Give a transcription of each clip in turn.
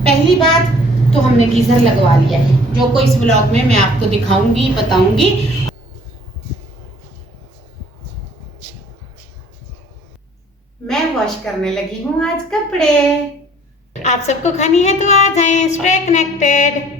पहली बात तो हमने गीजर लगवा लिया है, जो को इस व्लॉग में मैं आपको दिखाऊंगी, बताऊंगी। मैं वॉश करने लगी हूँ आज कपड़े। आप सबको खानी है तो आ जाएं, स्टे कनेक्टेड।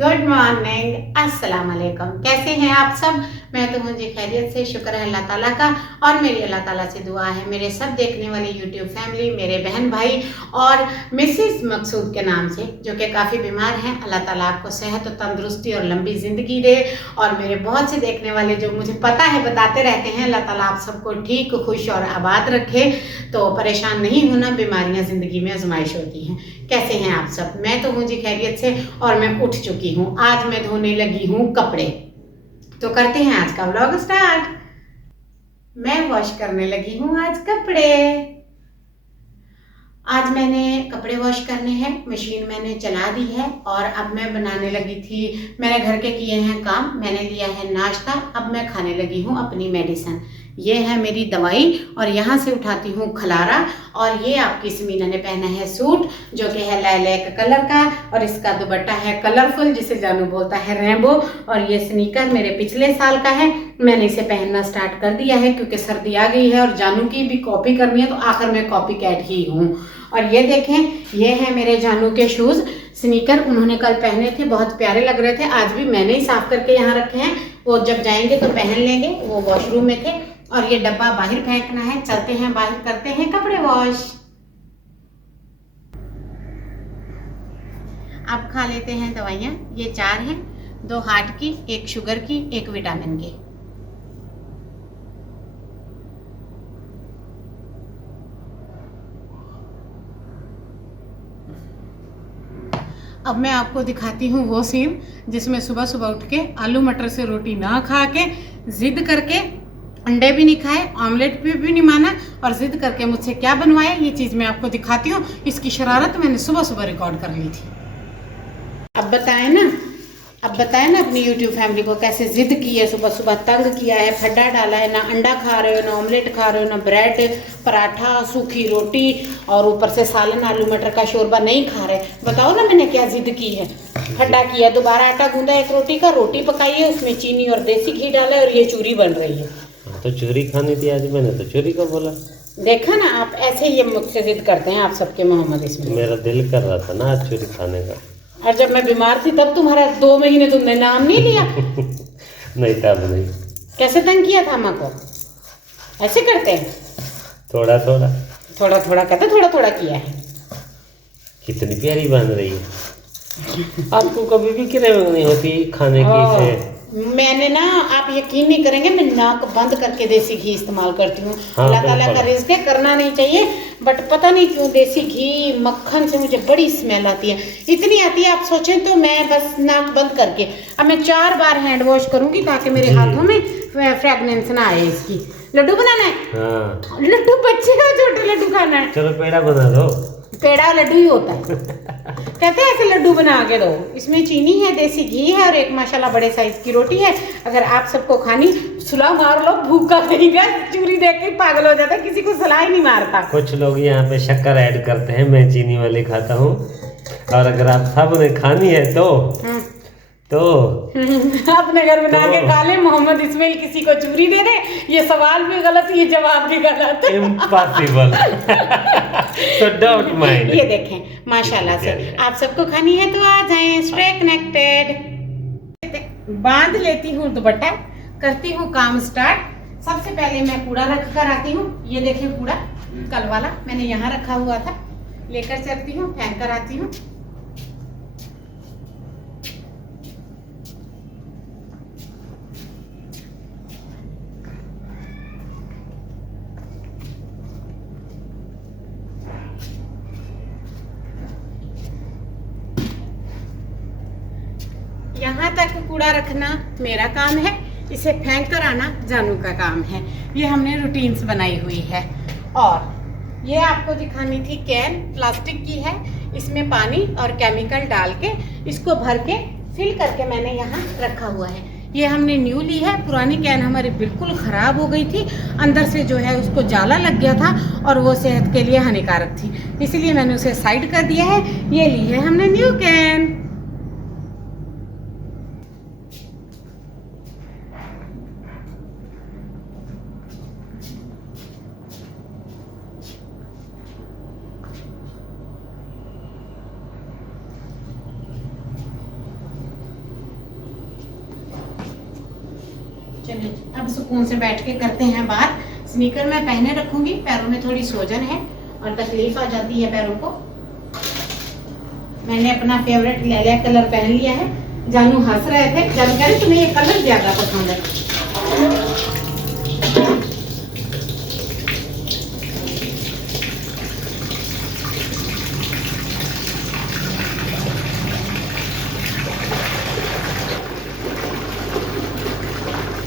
गुड मॉर्निंग, अस्सलाम वालेकुम। कैसे हैं आप सब? मैं तो मुझे खैरियत से, शुक्र है अल्लाह ताला का। और मेरी अल्लाह ताला से दुआ है मेरे सब देखने वाली यूट्यूब फैमिली, मेरे बहन भाई और मिसेस मकसूद के नाम से, जो कि काफ़ी बीमार हैं, अल्लाह ताला आपको सेहत और तंदुरुस्ती और लंबी ज़िंदगी दे। और मेरे बहुत से देखने वाले जो मुझे पता है बताते रहते हैं, अल्लाह ताला आप सबको ठीक, खुश और आबाद रखे। तो परेशान नहीं होना, बीमारियां ज़िंदगी में आजमाइश होती हैं। कैसे हैं आप सब? मैं तो मुझे खैरियत से और मैं उठ चुकी हूँ। आज मैं धोने लगी हूँ कपड़े। तो करते हैं आज का व्लॉग स्टार्ट। मैं वॉश करने लगी हूँ आज कपड़े। आज मैंने कपड़े वॉश करने हैं, मशीन मैंने चला दी है और अब मैं बनाने लगी थी। मैंने घर के किए हैं काम, मैंने लिया है नाश्ता, अब मैं खाने लगी हूँ अपनी मेडिसिन। ये है मेरी दवाई और यहाँ से उठाती हूँ खलारा। और ये आपकी समीना ने पहना है सूट, जो कि है लाइलैक कलर का, और इसका दुपट्टा है कलरफुल, जिसे जानू बोलता है रेनबो। और ये स्नीकर मेरे पिछले साल का है, मैंने इसे पहनना स्टार्ट कर दिया है क्योंकि सर्दी आ गई है और जानू की भी कॉपी करनी है, तो आखिर में कॉपी कैट ही हूँ। और ये देखें, ये है मेरे जानू के शूज़ स्नीकर, उन्होंने कल पहने थे, बहुत प्यारे लग रहे थे। आज भी मैंने ही साफ करके यहाँ रखे हैं, वो जब जाएंगे तो पहन लेंगे। वो वॉशरूम में थे और ये डब्बा बाहर फेंकना है। चलते हैं बाहर, करते हैं कपड़े वॉश। अब खा लेते हैं दवाइयाँ। ये 4 हैं, 2 हार्ट की, 1 शुगर की, 1 विटामिन की। अब मैं आपको दिखाती हूँ वो सीन जिसमें सुबह सुबह उठ के आलू मटर से रोटी ना खा के जिद करके अंडे भी नहीं खाए, ऑमलेट भी नहीं माना और जिद करके मुझसे क्या बनवाया, ये चीज़ मैं आपको दिखाती हूँ। इसकी शरारत मैंने सुबह सुबह रिकॉर्ड कर ली थी। अब बताएं ना अपनी यूट्यूब फैमिली को कैसे जिद की है, सुबह सुबह तंग किया है, फड्डा डाला है। ना अंडा खा रहे हो, ना ऑमलेट खा रहे हो, ना ब्रेड, पराठा, सूखी रोटी और ऊपर से सालन, आलू मटर का शोरबा नहीं खा रहे। बताओ ना मैंने क्या जिद की है। फड्डा किया, दोबारा आटा गूंदा 1 रोटी का, रोटी पकाई है, उसमें चीनी और देसी घी डाला है और ये चूरी बन रही है। तो चूरी खानी थी आज, मैंने तो चूरी को बोला। देखा ना, आप ऐसे ही मुझसे जिद करते हैं आप सबके मोहम्मद। इसमें मेरा दिल कर रहा था ना आज चूरी खाने का। और जब मैं बीमार थी तब तुम्हारा 2 महीने तुमने नाम नहीं लिया। नहीं तब नहीं। कैसे तंग किया था माँ को? ऐसे करते हैं, थोड़ा थोड़ा थोड़ा थोड़ा कहते, थोड़ा थोड़ा किया है। कितनी प्यारी बन रही है। आपको कभी भी क्रेविंग नहीं होती खाने की से? मैंने ना, आप यकीन नहीं करेंगे, मैं नाक बंद करके देसी घी इस्तेमाल करती हूँ। अल्लाह ताला का रिज़्क़ है, करना नहीं चाहिए, बट पता नहीं क्यों देसी घी मक्खन से मुझे बड़ी स्मेल आती है। इतनी आती है आप सोचें तो। मैं बस नाक बंद करके अब मैं 4 बार हैंड वॉश करूँगी ताकि मेरे हाथों में फ्रेगनेंस ना आए इसकी। लड्डू बनाना है? हाँ। लड्डू बच्चे का छोटे लड्डू खाना है। चलो पेड़ा बना दो। पेड़ा लड्डू ही होता है। कहते हैं ऐसे लड्डू बना के दो। इसमें चीनी है, देसी घी है और एक माशाल्लाह बड़े साइज की रोटी है। अगर आप सबको खानी, सुलाह मार लो, भूखा कहेगा, चूरी देख के पागल हो जाता है, किसी को सलाह ही नहीं मारता। कुछ लोग यहाँ पे शक्कर ऐड करते हैं, मैं चीनी वाली खाता हूँ। और अगर आप सबने खानी है तो अपने घर बना के खा ले। मोहम्मद इस्माइल किसी को चूरी दे दे, ये सवाल भी गलत, ये जवाब भी गलत। इम्पॉसिबल। So don't mind। ये देखें माशाल्लाह से। आप सबको खानी है तो आ जाएं, स्टे कनेक्टेड। बांध लेती हूँ दुपट्टा, करती हूँ काम स्टार्ट। सबसे पहले मैं कूड़ा रख कर आती हूँ। ये देखें कूड़ा कल वाला मैंने यहाँ रखा हुआ था, लेकर चलती हूँ, फेंक कर आती हूँ। यहाँ तक कूड़ा रखना मेरा काम है, इसे फेंक कर आना जानू का काम है। ये हमने रूटीन्स बनाई हुई है। और ये आपको दिखानी थी कैन, प्लास्टिक की है, इसमें पानी और केमिकल डाल के इसको भर के फिल करके मैंने यहाँ रखा हुआ है। ये हमने न्यू ली है, पुरानी कैन हमारी बिल्कुल ख़राब हो गई थी, अंदर से जो है उसको जाला लग गया था और वो सेहत के लिए हानिकारक थी, इसीलिए मैंने उसे साइड कर दिया है। ये ली है हमने न्यू कैन। चलिए अब सुकून से बैठ के करते हैं बात। स्नीकर मैं पहने रखूंगी, पैरों में थोड़ी सोजन है और तकलीफ आ जाती है पैरों को। मैंने अपना फेवरेट लैला कलर पहन लिया है। जानू हंस रहे थे, जानू कह रहे तुम्हें ये कलर ज्यादा पसंद है।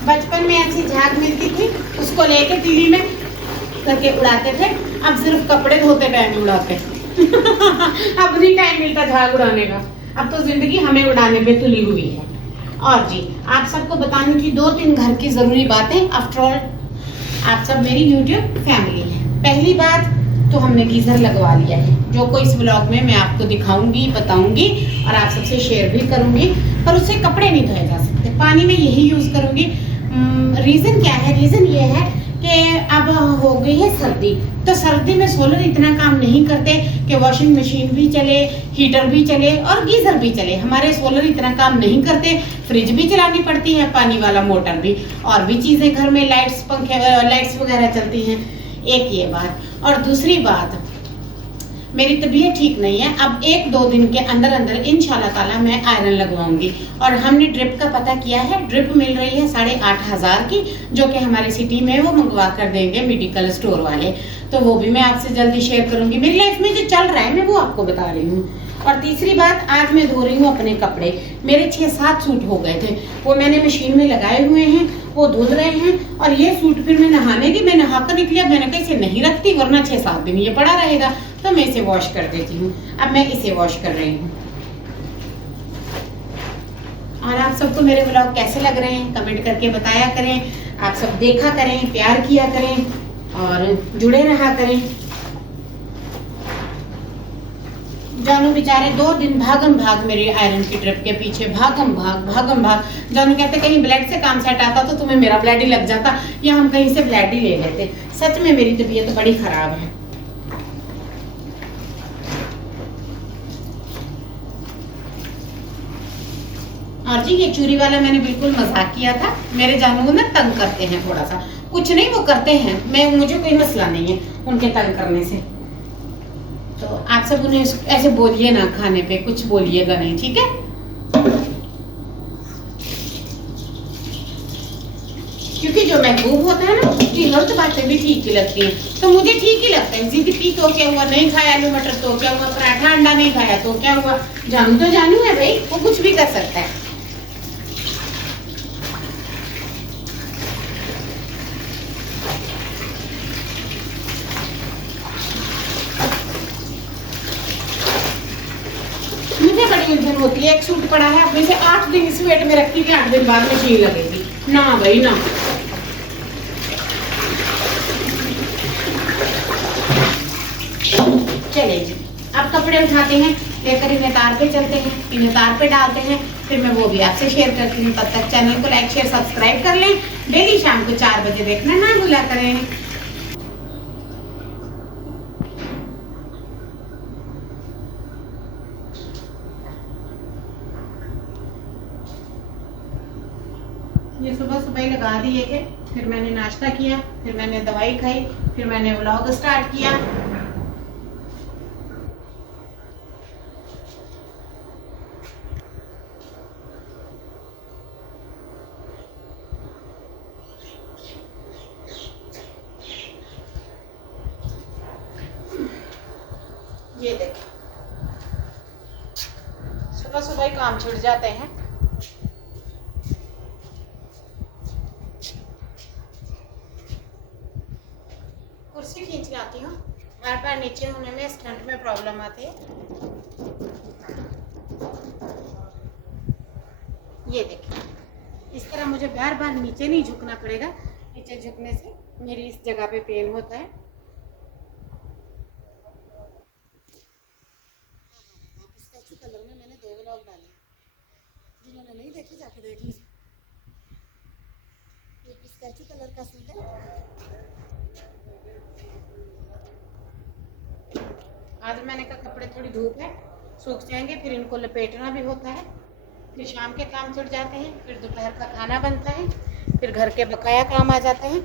बचपन में ऐसी झाग मिलती थी, उसको लेके तीली में करके उड़ाते थे। अब सिर्फ कपड़े धोते टाइम उड़ाते अब नहीं टाइम मिलता झाग उड़ाने का। अब तो जिंदगी हमें उड़ाने पे तुली हुई है। और जी आप सबको बताने की 2-3 घर की जरूरी बातें। आफ्टर ऑल आप सब मेरी यूट्यूब फैमिली है। पहली बात तो हमने गीजर लगवा लिया है, जो कोई इस व्लॉग में मैं आपको दिखाऊंगी, बताऊंगी और आप सबसे शेयर भी करूंगी। पर उससे कपड़े नहीं धोए जा सकते, पानी में यही यूज करूंगी। रीजन क्या है? रीजन ये है कि अब हो गई है सर्दी, तो सर्दी में सोलर इतना काम नहीं करते कि वॉशिंग मशीन भी चले, हीटर भी चले और गीजर भी चले। हमारे सोलर इतना काम नहीं करते, फ्रिज भी चलानी पड़ती है, पानी वाला मोटर भी, और भी चीजें घर में लाइट्स, पंखे, लाइट्स वगैरह चलती हैं। एक ये बात। और दूसरी बात, मेरी तबीयत ठीक नहीं है। अब 1-2 दिन के अंदर अंदर इंशाल्लाह ताला मैं आयरन लगवाऊंगी। और हमने ड्रिप का पता किया है, ड्रिप मिल रही है 8,500 की, जो कि हमारी सिटी में वो मंगवा कर देंगे मेडिकल स्टोर वाले। तो वो भी मैं आपसे जल्दी शेयर करूंगी। मेरी लाइफ में जो चल रहा है मैं वो आपको बता रही हूँ। और तीसरी बात, आज मैं धो रही हूँ अपने कपड़े। मेरे 6-7 सूट हो गए थे, वो मैंने मशीन में लगाए हुए हैं, वो धुल रहे हैं। और ये सूट फिर मैं नहाने की, मैं नहा कर निकली, अब मैंने कहा इसे नहीं रखती वरना 6-7 दिन ये पड़ा रहेगा, तो मैं इसे वॉश कर देती हूँ। अब मैं इसे वॉश कर रही हूँ। और आप सबको मेरे ब्लॉग कैसे लग रहे हैं कमेंट करके बताया करें। आप सब देखा करें, प्यार किया करें और जुड़े रहा करें। जानू बेचारे 2 दिन भागम भाग मेरे आयरन की ट्रिप के पीछे, भागम भाग। जानू कहते कहीं ब्लड से काम सेट आता तो तुम्हें मेरा ब्लड ही लग जाता, या हम कहीं से ब्लड ही ले लेते। सच में मेरी तबीयत तो बड़ी खराब है। और जी ये चूड़ी वाला मैंने बिल्कुल मजाक किया था। मेरे जानू को ना तंग करते हैं थोड़ा सा, कुछ नहीं वो करते हैं, मुझे कोई मसला नहीं है उनके तंग करने से। तो आप सब उन्हें ऐसे बोलिए ना, खाने पे कुछ बोलिएगा नहीं, ठीक है? क्योंकि जो महबूब होता है ना उसकी गलत बातें भी ठीक ही लगती हैं, तो मुझे ठीक ही लगता है। जिद की तो क्या हुआ, नहीं खाया आलू मटर तो क्या हुआ, पराठा अंडा नहीं खाया तो क्या हुआ। जानू तो जानू है भाई, वो कुछ भी कर सकता है। मुझे बड़ी उलझन होती है। एक सूट पड़ा है, अपने से 8 दिन इस वेट में रखती थी, 8 दिन बाद मशीन लगेगी ना भाई ना। चले जी अब कपड़े उठाते हैं, लेकर इन्हें तार पे चलते हैं, इन्हें तार पे डालते हैं, फिर मैं वो भी आपसे शेयर करती हूँ। तब तक चैनल को लाइक शेयर सब्सक्राइब कर लें। डेली शाम को 4 बजे देखना ना भूला करें। ये सुबह सुबह ही लगा दिए थे, फिर मैंने नाश्ता किया, फिर मैंने दवाई खाई, फिर मैंने व्लॉग स्टार्ट किया। ये देखिए सुबह सुबह ही काम छुट जाते हैं। कुर्सी खींच लाती हूँ, बार बार नीचे होने में स्टंट में प्रॉब्लम आती है। ये देखिए इस तरह मुझे बार बार नीचे नहीं झुकना पड़ेगा। नीचे झुकने से मेरी इस जगह पे पेन होता है। स्केचू कलर में मैंने 2 व्लॉग डाले, जिन्होंने नहीं देखे जाके देख लीजिए। ये स्केचू कलर का सूट है। आज मैंने कहा कपड़े थोड़ी धूप है, सूख जाएंगे, फिर इनको लपेटना भी होता है, फिर शाम के काम छुट जाते हैं, फिर दोपहर का खाना बनता है, फिर घर के बकाया काम आ जाते हैं।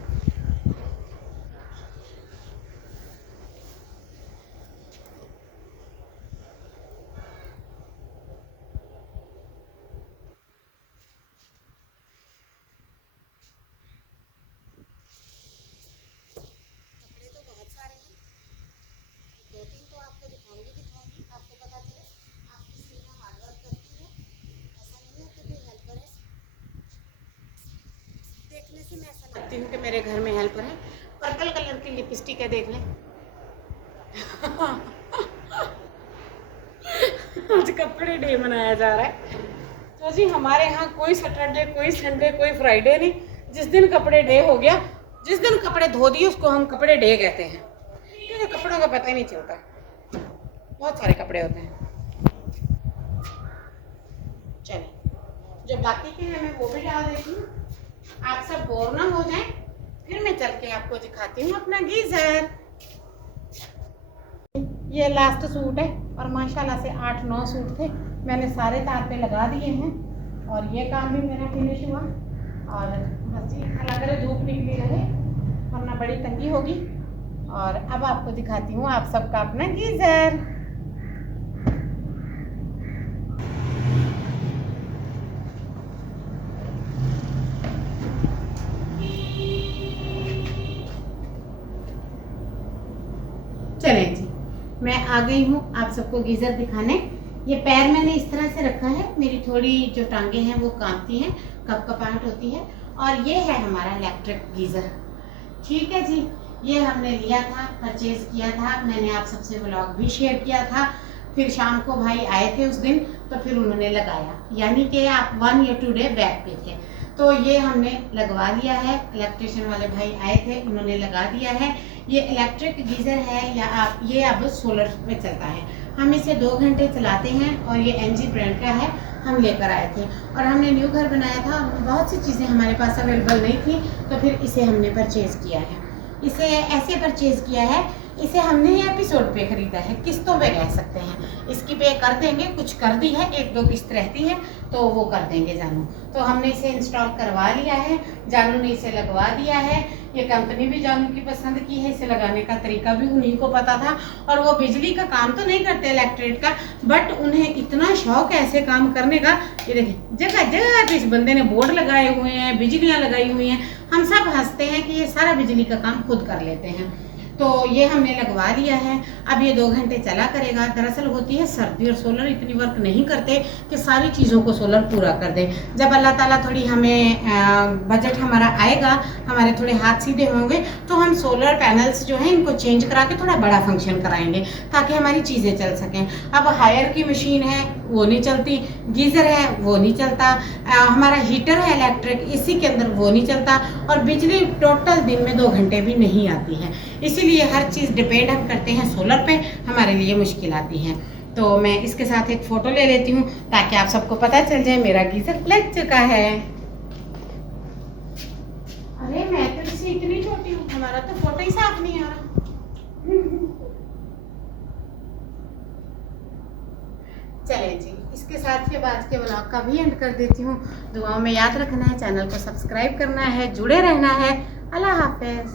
कपड़े तो बहुत सारे हैं, 2-3 तो आपको दिखाऊंगी, आपको पता चले आप किस में हार्ड वर्क करती है। ऐसा नहीं है कि कोई हेल्पर है, देखने से मैं ऐसा लगती हूँ कि मेरे घर में हेल्पर है। पर्पल कलर की लिपस्टिक है, देख लें। आज कपड़े डे मनाया जा रहा है, तो जी हमारे यहाँ कोई सैटरडे, कोई संडे, कोई फ्राइडे नहीं। जिस दिन कपड़े डे हो गया, जिस दिन कपड़े धो दिए, उसको हम कपड़े डे कहते हैं, क्योंकि कपड़ों का पता ही नहीं चलता, बहुत सारे कपड़े होते हैं। चलिए, जो बाकी के हैं मैं वो भी डाल देती हूँ, आप सब बोर ना हो जाएं। फिर मैं चल के आपको दिखाती हूँ अपना गीजर। ये लास्ट सूट है, और माशाल्लाह से 8-9 सूट थे, मैंने सारे तार पे लगा दिए हैं, और ये काम भी मेरा फिनिश हुआ। और बस जी अगर धूप निकली रहे, वरना बड़ी तंगी होगी। और अब आपको दिखाती हूँ आप सबका अपना गीजर। चलें जी, मैं आ गई हूँ आप सबको गीजर दिखाने। ये पैर मैंने इस तरह से रखा है, मेरी थोड़ी जो टांगे हैं वो कांपती हैं, कपकपाहट होती है। और ये है हमारा इलेक्ट्रिक गीजर। ठीक है जी, ये हमने लिया था, परचेज किया था, मैंने आप सबसे व्लॉग भी शेयर किया था। फिर शाम को भाई आए थे उस दिन, तो फिर उन्होंने लगाया, यानी कि आप 1 या 2 डे बैक पे थे, तो ये हमने लगवा लिया है। इलेक्ट्रिशियन वाले भाई आए थे, उन्होंने लगा दिया है। ये इलेक्ट्रिक गीज़र है, या आप ये अब सोलर में चलता है। हम इसे 2 घंटे चलाते हैं, और ये NG ब्रांड का है, हम लेकर आए थे। और हमने न्यू घर बनाया था, और बहुत सी चीज़ें हमारे पास अवेलेबल नहीं थी, तो फिर इसे हमने परचेज़ किया है। इसे ऐसे परचेज़ किया है, इसे हमने एपिसोड पे ख़रीदा है, किस्तों पे कह सकते हैं। इसकी पे कर देंगे, कुछ कर दी है, 1-2 किस्त रहती है, तो वो कर देंगे जानू। तो हमने इसे इंस्टॉल करवा लिया है, जानू ने इसे लगवा दिया है। ये कंपनी भी जानू की पसंद की है, इसे लगाने का तरीका भी उन्हीं को पता था। और वो बिजली का काम तो नहीं करते इलेक्ट्रिक का, बट उन्हें इतना शौक है ऐसे काम करने का। ये देखिए जगह जगह पे इस बंदे ने बोर्ड लगाए हुए हैं, बिजलियाँ लगाई हुई हैं। हम सब हंसते हैं कि ये सारा बिजली का काम खुद कर लेते हैं। तो ये हमने लगवा लिया है। अब ये 2 घंटे चला करेगा। दरअसल होती है सर्दी, और सोलर इतनी वर्क नहीं करते कि सारी चीज़ों को सोलर पूरा कर दे। जब अल्लाह ताला थोड़ी हमें बजट हमारा आएगा, हमारे थोड़े हाथ सीधे होंगे, तो हम सोलर पैनल्स जो हैं इनको चेंज करा के थोड़ा बड़ा फंक्शन कराएंगे, ताकि हमारी चीज़ें चल सकें। अब हायर की मशीन है वो नहीं चलती, गीज़र है वो नहीं चलता, हमारा हीटर है इलेक्ट्रिक, इसी के अंदर वो नहीं चलता, और बिजली टोटल दिन में 2 घंटे भी नहीं आती है। इसीलिए हर चीज़ डिपेंड हम करते हैं सोलर पे, हमारे लिए मुश्किल आती है। तो मैं इसके साथ एक फ़ोटो ले लेती हूँ, ताकि आप सबको पता चल जाए मेरा गीज़र लग चुका है। अरे मैं तो इससे इतनी छोटी हूँ, हमारा तो फोटो ही साफ नहीं आ रहा। चलें जी, इसके साथ ही आज के व्लॉग का भी एंड कर देती हूँ। दुआओं में याद रखना है, चैनल को सब्सक्राइब करना है, जुड़े रहना है। अल्लाह हाफिज़।